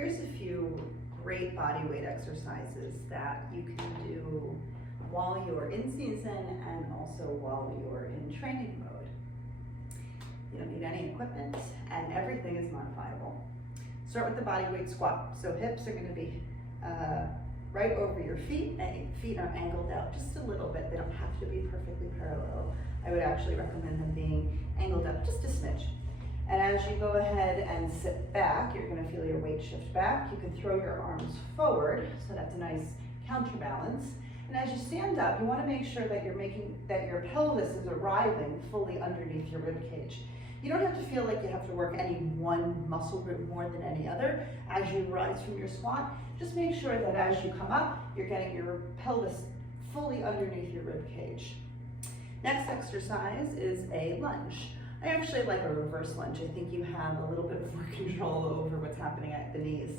Here's a few great body weight exercises that you can do while you're in season and also while you're in training mode. You don't need any equipment and everything is modifiable. Start with the body weight squat. So hips are going to be right over your feet, and feet are angled out just a little bit. They don't have to be perfectly parallel. I would actually recommend them being angled up just a smidge. And as you go ahead and sit back, you're going to feel your weight shift back. You can throw your arms forward, so that's a nice counterbalance. And as you stand up, you want to make sure that your pelvis is arriving fully underneath your rib cage. You don't have to feel like you have to work any one muscle group more than any other as you rise from your squat. Just make sure that as you come up, you're getting your pelvis fully underneath your rib cage. Next exercise is a lunge. I actually like a reverse lunge. I think you have a little bit more control over what's happening at the knees.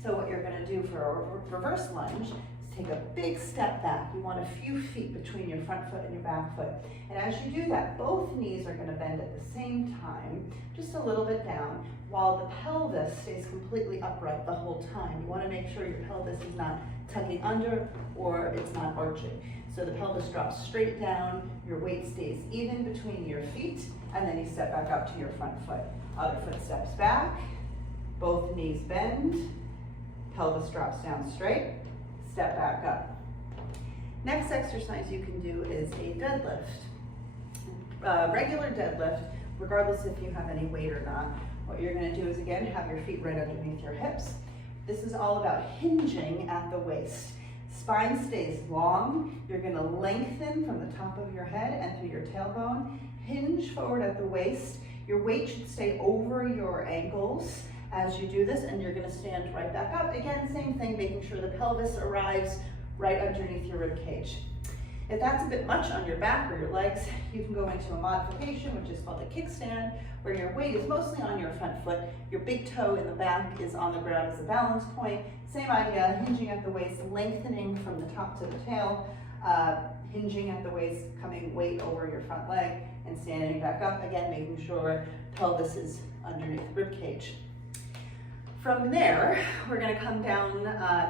So what you're going to do for a reverse lunge is take a big step back. You want a few feet between your front foot and your back foot. And as you do that, both knees are going to bend at the same time, just a little bit down, while the pelvis stays completely upright the whole time. You want to make sure your pelvis is not tucking under or it's not arching. So the pelvis drops straight down, your weight stays even between your feet, and then you step back up to your front foot. Other foot steps back, both knees bend, pelvis drops down straight, step back up. Next exercise you can do is a deadlift. Regular deadlift, regardless if you have any weight or not. What you're going to do is, again, have your feet right underneath your hips. This is all about hinging at the waist. Spine stays long. You're going to lengthen from the top of your head and through your tailbone. Hinge forward at the waist. Your weight should stay over your ankles as you do this, and you're going to stand right back up. Again, same thing, making sure the pelvis arrives right underneath your rib cage. If that's a bit much on your back or your legs, you can go into a modification, which is called a kickstand, where your weight is mostly on your front foot. Your big toe in the back is on the ground as a balance point. Same idea, hinging at the waist, lengthening from the top to the tail, hinging at the waist, coming weight over your front leg, and standing back up. Again, making sure pelvis is underneath the rib cage. From there, we're going to come down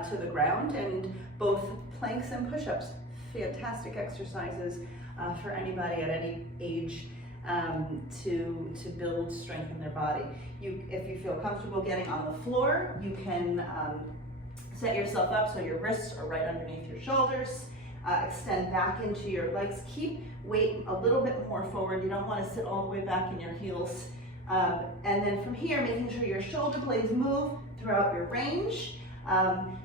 to the ground, and both planks and push-ups. Fantastic exercises for anybody at any age to build strength in their body. If you feel comfortable getting on the floor, you can set yourself up so your wrists are right underneath your shoulders. Extend back into your legs. Keep weight a little bit more forward. You don't want to sit all the way back in your heels. And then from here, making sure your shoulder blades move throughout your range.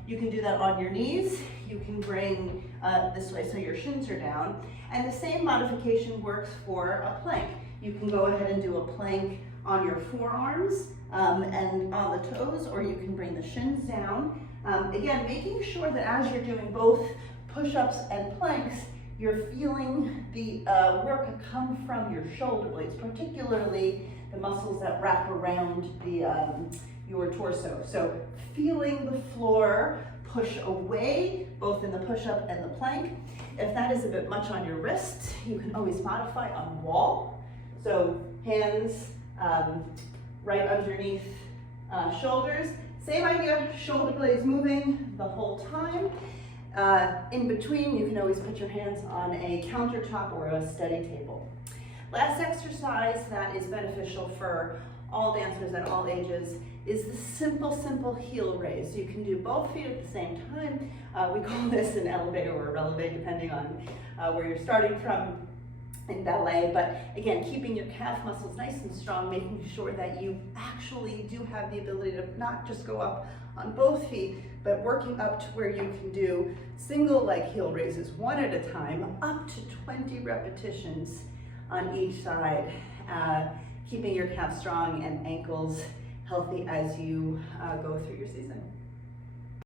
You can do that on your knees. You can bring this way so your shins are down. And the same modification works for a plank. You can go ahead and do a plank on your forearms and on the toes, or you can bring the shins down. Again, making sure that as you're doing both push-ups and planks, you're feeling the work come from your shoulder blades, particularly the muscles that wrap around your torso. So feeling the floor push away, both in the push-up and the plank. If that is a bit much on your wrist, you can always modify on wall. So hands right underneath shoulders. Same idea, shoulder blades moving the whole time. In between, you can always put your hands on a countertop or a study table. Last exercise that is beneficial for all dancers at all ages is the simple heel raise. You can do both feet at the same time. We call this an elevate or a releve, depending on where you're starting from in ballet. But again, keeping your calf muscles nice and strong, making sure that you actually do have the ability to not just go up on both feet, but working up to where you can do single leg heel raises, one at a time, up to 20 repetitions on each side, keeping your calves strong and ankles healthy as you go through your season.